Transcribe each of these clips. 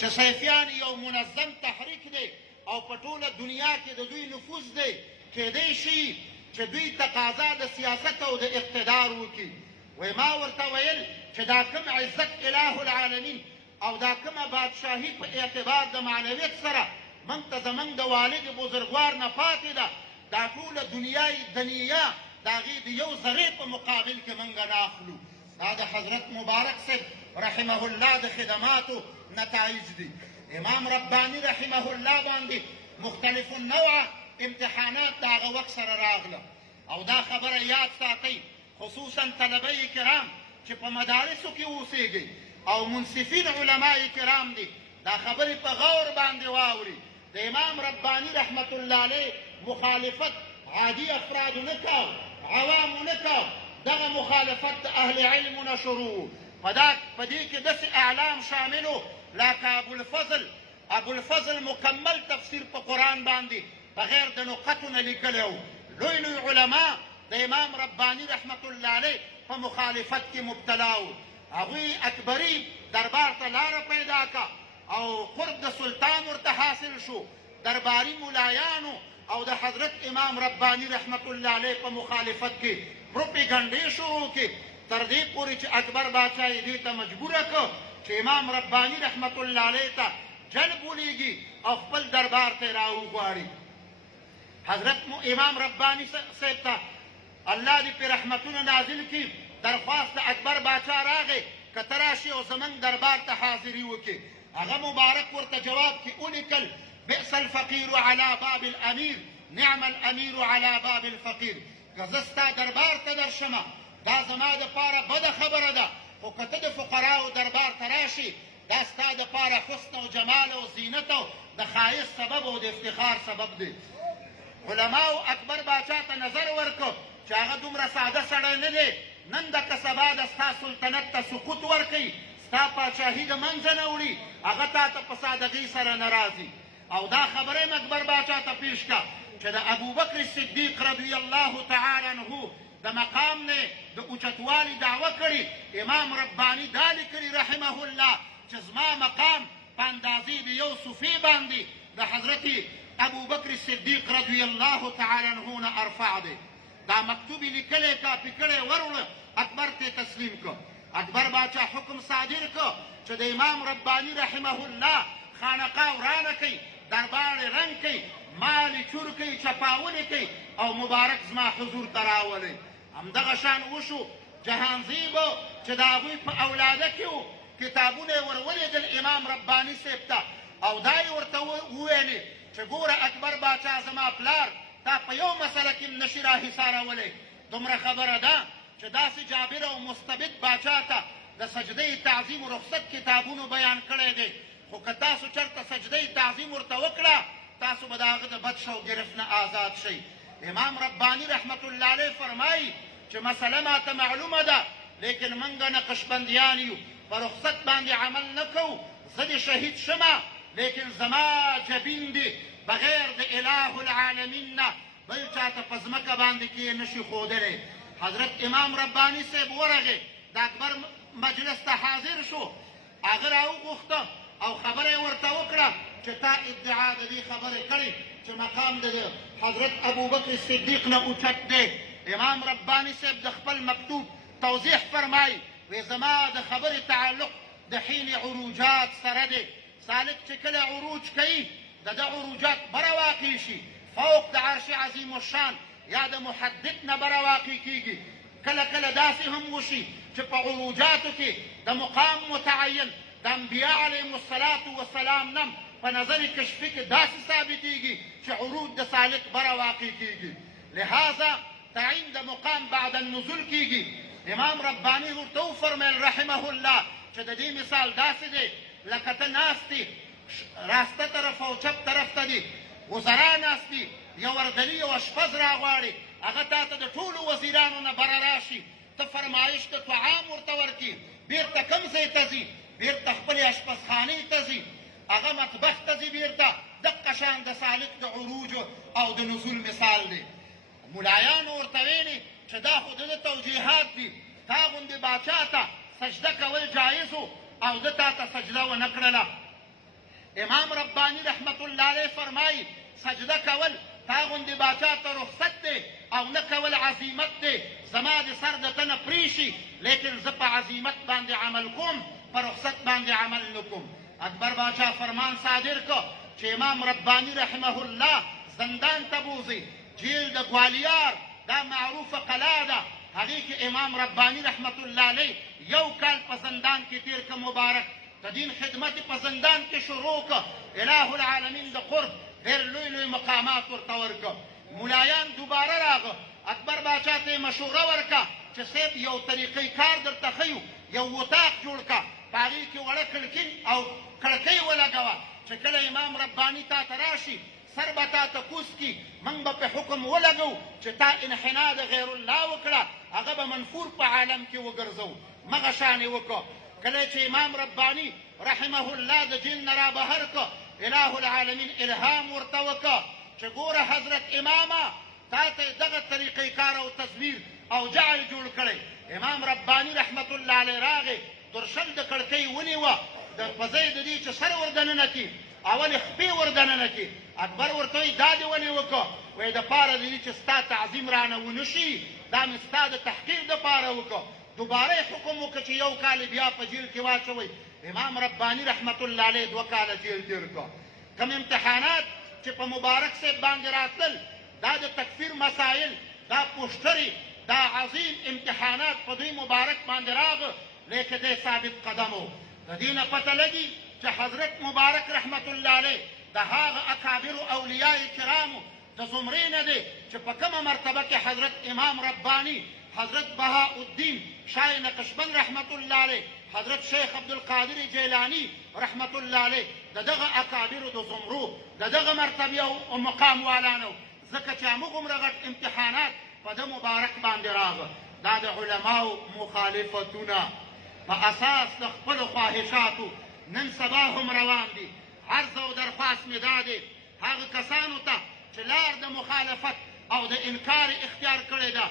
چې صیفیان یو منظم تحریک دی او په ټوله دنیا کې د دوی نفوذ دی، کیدی شي چې دوی تقاضا د سیاست او د اقتدار وکړي. وی ما ورته ویل چې دا کوم عزت اله العالمین او دا کومه بادشاهي په اعتبار د معنویت سره موږ ته زموږ د والد بزرګوار نه پاتې ده، دا ټوله دنیای دنیا د هغې د یو ذرې په مقابل کې موږ نه اخلو. دا د حضرت مبارک صاحب رحمه الله د خدماتو نتایج دي. امام رباني رحمه الله باندې مختلف النوع امتحانات د هغه وخت سره راغله، او دا خبره یاد ساتئ، خصوصا طلبه کرام چې په مدارسو کې اوسېږئ او منصفین علماء کرام دي، دا خبرې په غور باندې واوري. د امام رباني رحمت الله علیه مخالفت عادي افرادو نه کاو، عوامو نه کاو، دغه مخالفت د اهل علمو نه شروع. په دې کې داسې اعلام شاملو لکه ابوالفضل مکمل تفسیر په قرآن باندې بغیر د نقطو نه لیکلی و. لوی لوی علما د امام رباني رحمت الله علیه په مخالفت کې مبتلا و. هغوی اکبري دربار ته لاره پیدا کا او قرب د سلطان ورته حاصل شو. درباري ملایانو او د حضرت امام رباني رحمت الله علیه په مخالفت کې پروپیګنډې شروع کړې، تر دې پورې چې اکبر باچا یې دې ته مجبوره کړ چې امام رباني رحمت الله علیه ته جلب ولیږي او خپل دربار ته یې راوغواړي. حضرت امام رباني صاحب ته الله دې پرې رحمتونه نازل کړي درخواست د اکبر باچا راغی که ته راشي او زموږ دربار ته حاضري وکړي. هغه مبارک ورته جواب کې ولیکل بئس الفقیر علی باب الامیر نعم الامیر علی باب الفقیر. که زه ستا دربار ته درشمه دا زما دپاره بده خبره ده، خو که ته د فقراو دربار ته راشي دا ستا دپاره حسن او جمال او زینت او د ښایست سبب او د افتخار سبب دی. علماو اکبر باچا ته نظر ورکړ چې هغه دومره ساده سړی نه دی، نن دکه سبا د ستا سلطنت ته سقوط ورکوي، ستا پاچاهي د منځه نه وړي، هغه تا ته په سادګۍ سره نه راځي. او دا خبره یې اکبر باچا ته پیش کړه چې د ابوبکر صدیق رضی الله تعالی عنه د مقام نه د اوچتوالي دعوه کړي. امام رباني دا لیکلي رحمه الله چې زما مقام په اندازې د یو صوفي باندې د حضرت ابوبکر صدیق رضی الله تعالی عنه نه ارفع دی. دا مکتوب یې لیکلی کاپي کړی وروړه اکبر ته تسلیم کړ. اکبر باچا حکم صادر کړ چې د امام رباني رحمه الله خانقاه ورانه کوي، دربار یې رنګ کوي، مال یې چور کوي، چپاونې کوي او مبارک زما حضور ته راولئ. همدغه شان وشو. جهانزیب چې د هغوی په اولاده کې و کتابونه یې ور ولیدل امام رباني صاحب ته او دا یې ورته وویلې چې ګوره اکبر باچا زما پلار تا په یو مسله کې نشي راحصارولی. دومره خبره ده چې داسې جابر او مستبد باچا ته د سجدې تعظیم رخصت کتابونو بیان کړی دی، خو که تاسو چېرته سجدې تعظیم ورته وکړه تاسو به د هغه د بد شو ګرفت نه آزاد شئ. امام رباني رحمت الله علیه فرمایي چې مسله ماته معلومه ده لیکن موږ نقشبندیان یو، په رخصت باندې عمل نه کوو. زه دې شهید شمه لیکن زما جبین دی بغیر د اله العالمین نه بل چاته په ځمکه باندې کې یې نشي ښودلی. حضرت امام رباني صاحب ورغې د اکبر مجلس ته حاضر شو، هغه راوغوښته او خبره یې ورته وکړه چې تا ادعا د دې خبرې کړې چې مقام د حضرت ابوبکر صدیق نه اوچت دی. امام رباني صاحب د خپل مکتوب توضیح فرمایي، وی زما د خبرې تعلق د حین عروجات سره دی. سالک چې کله عروج کوي د ده عروجات بره واقع شي فوق د عرش عظیم الشان یا د محدد نه بره واقع کیږي. کله کله داسې هم وشي چې په عروجاتو کې د مقام متعین د انبیا علیهم الصلاة والسلام نم په نظر کشفي کې داسې ثابتېږي چې عروج د سالک بره واقع کیږي. لہذا تعین د مقام بعد النزول کیږي. امام رباني ورته وفرمیل رحمه الله چې د دې مثال داسې دی لکه ته ناست دي راسته طرف او چپ طرف ته دي وزرا ناست دي، یو وردلي یو اشپز راغواړي هغه تا ته د ټولو وزیرانو نه بره راشي، ته فرمایش د طعام ورته ورکړي، بیرته کوم ځای ته ځي؟ بیرته خپلې اشپزخانې ته ځي، هغه مطبخ ته ځي بیرته. دقه شان د سالک د عروج او د نزول مثال دی. ملایانو ورته ویلي چې دا خو د توجیهات دي، تا غوندې باچا ته سجده کول جایز او ده تا ته سجده ونه کړله. امام ربانی رحمت الله علیه فرمایي سجده کول تا غوندې باچا ته رخصت دی او نه کول عزیمت دی. زما د سر د تنه پرې شي لیکن زه په عزیمت باندې عمل کوم، په رخصت باندې عمل نه کوم. اکبر باچا فرمان صادر که چې امام ربانی رحمه الله زندان ته بوځي. جیل د ګوالیار دا معروفه قلعه ده، هغې کې امام ربانی رحمت الله علیه یو کال په زندان کې تیر که مبارک. د دین خدمت په زندان کې شروع که. اله العالمین د قرب ډېر لوی لوی مقامات ورته ورکه. ملایان دوباره راغه، اکبر باچا ته یې مشوره ورکه چې صاحب یو طریقې کار درته ښیو، یو اتاق جوړ که، په هغې کې وړه کړکین او کړکۍ ولګوه چې کله امام ربانی تا ته راشي سر به تا ته کوز کي، موږ به په حکم ولګو چې تا انحنا د غیر الله وکړه، هغه به منفور په عالم کې وګرځو. مغه شان یې وکړه. کله چې امام ربانی رحمه الله د جیل نه رابهر که، اله العالمین الهام ورته وکړه چې ګوره حضرت امامه تا ته دغه طریقې کار او تصویر او جعل جوړ کړی. امام ربانی رحمت الله علیه راغی، درشل د کړکۍ ونیوه، په ځای د دې چې سر ور دننه کړي اول یې خپې ور دننه کړي. اکبر ورته وایي دا دې ولې وکړه؟ وایي دپاره د دې چې ستا تعظیم رانه ونه شي، دا مې ستا د تحقیر دپاره وکړه. دوباره یې حکم وکړه چې یو کال بیا په جیل کې واچوئ. امام ربانی رحمت الله علیه 2 کاله جیل تېر کړه. کوم امتحانات چې په مبارک صاحب باندې راتلل دا د تکفیر مسایل، دا پوسټرې، دا عظیم امتحانات په دوی مبارک باندې راغه، لیکن دی ثابت قدم و. د دې نه پته لګي چې حضرت مبارک رحمت الله علیه د هغه اکابرو اولیاء کرامو د زمرې نه دی چې په کومه مرتبه کې حضرت امام ربانی، حضرت بهاء الدین شاه نقشبند رحمت الله علیه، حضرت شیخ عبدالقادر جیلانی رحمت الله علیه د دغه اکابرو د زمرو د دغه مرتبه او مقام والانو، ځکه چې همغومره غټ امتحانات په ده مبارک باندې راغه. دا د علماو مخالفتونه په اساس د خپلو خواهشاتو نن سبا هم روان دي. عرض او درخواست مې دا دی هغه کسانو ته چې لار د مخالفت او د انکار اختیار کړې ده،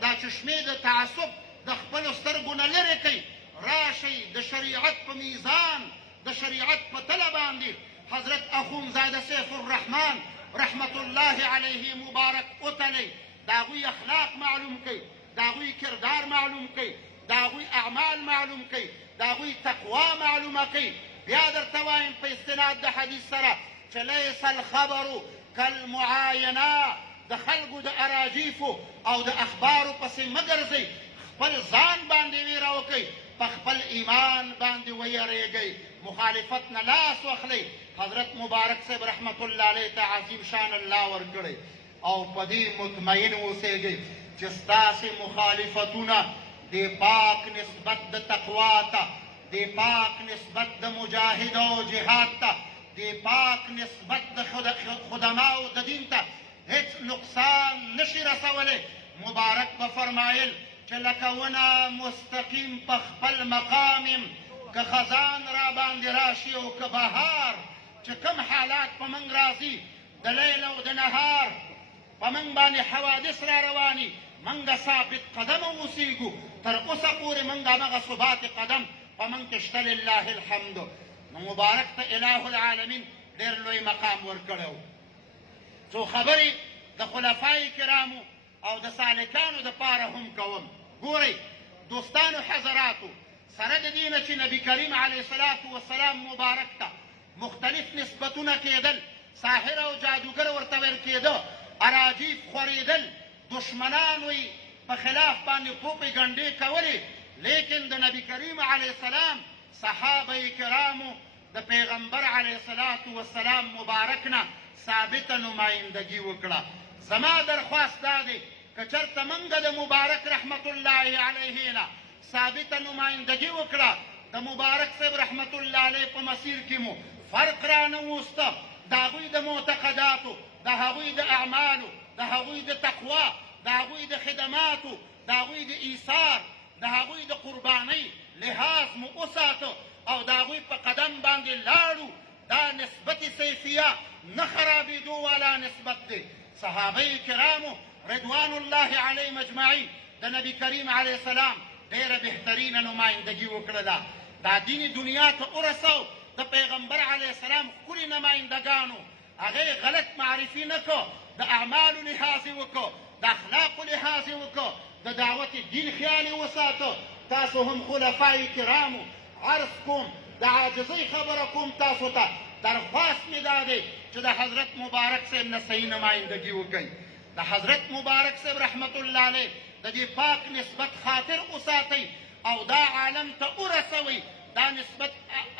دا چشمې د تعصب د خپلو سترګو نه لرې کوي، راشئ د شریعت په میزان، د شریعت په تله باندې حضرت اخونزاده سیف الرحمن رحمت الله علیه مبارک وتلی، د هغوی اخلاق معلوم کوي، د هغوی کردار معلوم کوي، د هغوی اعمال معلوم کوي، د هغوی تقوا معلومه کوي. بیا درته وایم په استناد د حدیث سره چې لیس الخبر کالمعاینه، د خلکو د اراجیفو او د اخبارو پسې مه ګرځئ، خپل ځان باندې ویره وکئ، په خپل ایمان باندې ویریږئ، مخالفت نه لاس واخلئ. حضرت مبارک صاحب رحمت الله علیه ته عظیم شان الله ورکړی او په دې مطمئن اوسیږئ چې ستاسې مخالفتونه د پاک نسبت د تقوا ته، د پاک نسبت د مجاهد او جهاد ته، د پاک نسبت د خدماو د دین ته هیڅ نقصان نشي رسولی. مبارک به فرمایل چې لکه ونه مستقیم په خپل مقام یم، که خزان را باندې راشي او که بهار، چې کوم حالات په موږ راځي د لیل او د نهار په موږ باندې حوادث را رواني، موږ ثابت قدم اوسیږو، تر اوسه پورې موږ همغه ثبات قدم په موږ کې شته، لله الحمد. نو مبارک ته اله العالمین ډېر لوی مقام ورکړی و. څو خبرې د خلفای کرامو او د سالکانو دپاره هم کوم. ګورئ دوستانو حضراتو، سره د دې نه چې نبي کریم علیه الصلاة والسلام مبارک ته مختلف نسبتونه کېدل، ساحر او جادوګر ورته ویل کېده، اراجیف خورېدل، دشمنانو یې په خلاف باندې پروپیګنډې کولې، لیکن د نبي کریم علیه السلام صحابه کرامو د پیغمبر علیه الصلاة والسلام مبارک نه ثابته نمایندګي وکړه. زما درخواست دا دی که چېرته موږ د مبارک رحمت الله علیه نه ثابته نمایندګي وکړه، د مبارک صاحب رحمت الله علیه په مسیر کې مو فرق را نه وسته، د هغوی د معتقداتو، د هغوی د اعمالو، د هغوی د تقوا، د هغوی د خدماتو، د هغوی د ایثار، د هغوی د قربانۍ لحاظ مو وساته او د هغوی په قدم باندې لاړو. دا نسبت سیفیه نه خرابېدو والا نسبت دی. صحابه کرامو رضوان الله علیهم اجمعین د نبی کریم علیه السلام ډېره بهترینه نمایندګي وکړله. دا دین دنیا ته ورسو، د پیغمبر کرام ښکلي نمایندګانو هغه غلط معرفي نه کو، د اعمالو لحاظ یې وکړو، د اخلاقو لحاظ یې وکړو، د دعوت دین خیال یې وساتو. تاسو هم خلفای کرامو عرض کوم، د عاجزۍ خبره کوم تاسو ته، درخواست مې دا دی چې د حضرت مبارک صاحب نه صحیح نمایندګي وکړئ. د حضرت مبارک صاحب رحمت الله علیه د دې پاک نسبت خاطر وساتئ او دا عالم ته ورسوئ. دا نسبت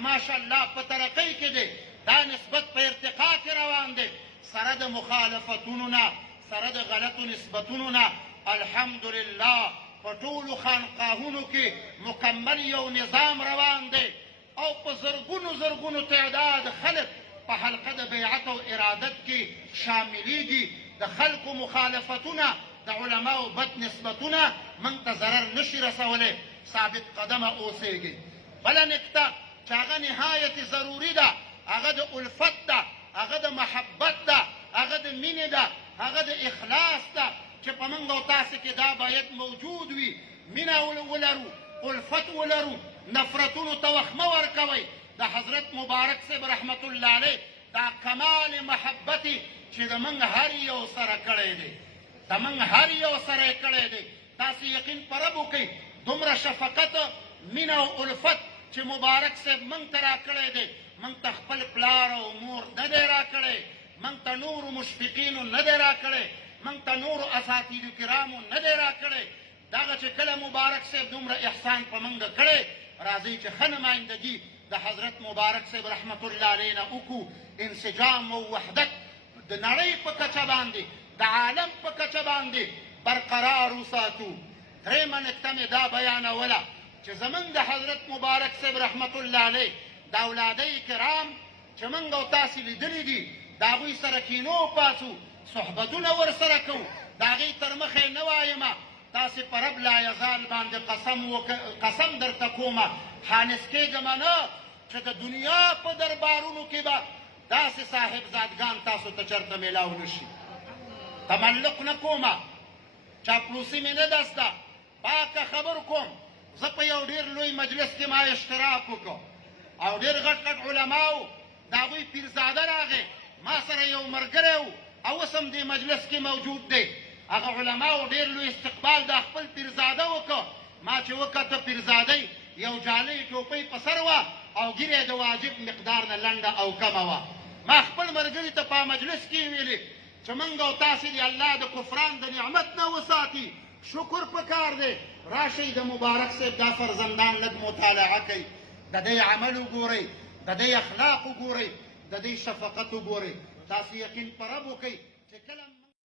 ماشاءالله په ترقۍ کې دی، دا نسبت په ارتقا کې روان دی، سره د مخالفتونو نه، سره د غلطو نسبتونو نه. الحمدلله په ټولو خانقاهونو کې مکمل یو نظام روان دی او په زرګونو زرګونو تعداد خلک په حلقه د بیعت او ارادت کې شاملیږي. د خلکو مخالفتونه، د علماو بد نسبتونه موږ ته ضرر نشي رسولی. ثابت قدمه اوسیږي. بله نکته چې هغه نهایت ضروري ده، هغه د الفت ده، هغه د محبت ده، هغه د مینې ده، هغه د اخلاص ده چې په موږ او تاسو کې دا باید موجود وي. مینه ولرو، الفت ولرو، نفرتونو ته وخت مه ورکوئ. د حضرت مبارک صاحب رحمت الله علیه دا کمال محبت چې د موږ هر یو سره کړی دی، د موږ هر یو سره یې کړی دی. تاسو یقین په رب وکئ دومره شفقت، مینه او الفت چې مبارک صاحب موږ ته راکړی دی. موږ ته خپل پلار او مور نه دی راکړی، موږ ته نورو مشفقینو نه دی راکړی، موږ ته نورو اساتذو کرامو نه دی راکړی. دغه چې کله مبارک صاحب دومره احسان په موږ کړی، راځئ چې ښه نمایندګي د حضرت مبارک صاحب رحمت الله علیه نه وکړو. انسجام او وحدت د نړۍ په کچه باندې، د عالم په کچه باندې برقرار وساتو. درېیمه نکته مې دا بیانوله چې زموږ د حضرت مبارک صاحب رحمت الله علیه د اولادی کرام چې موږ او تاسې لیدلي دي، د هغوی سره کینو پاسو، صحبتونه ورسره کوو. د هغې تر مخې نه وایمه، تاسې په رب لا یزال باندې قسم درته کومه، حانس کېږم نه چې د دنیا په دربارونو کې به داسې صاحبزادګان تاسو ته چېرته میلاو نه شي. تملق نه کومه، چاپلوسي مې نه ده زده، پاکه خبر کوم. زه په یو ډېر لوی مجلس کې ما اشتراک وکړو او ډېر غټ غټ علماو د هغوی پیرزاده راغی، ما سره یو ملګری و او اوس هم دې مجلس کې موجود دی. هغه علماو ډېر لوی استقبال د خپل پیرزاده وکړ. ما چې وکته پیرزادی یو جالۍ ټوپۍ په سر وه او ګیرې د واجب مقدار نه لنډه او کمه وه. ما خپل ملګري ته په مجلس کې ویلې چې موږ او تاسې د الله د کفران د نعمت نه وساتي، شکر پکار دی. راشئ د مبارک صاحب دا فرزندان لږ مطالعه کوئ، د دې عمل وګورئ، د دې اخلاق وګورئ، د دې شفقت وګورئ. تاسو یقین په رب وکئ چې کله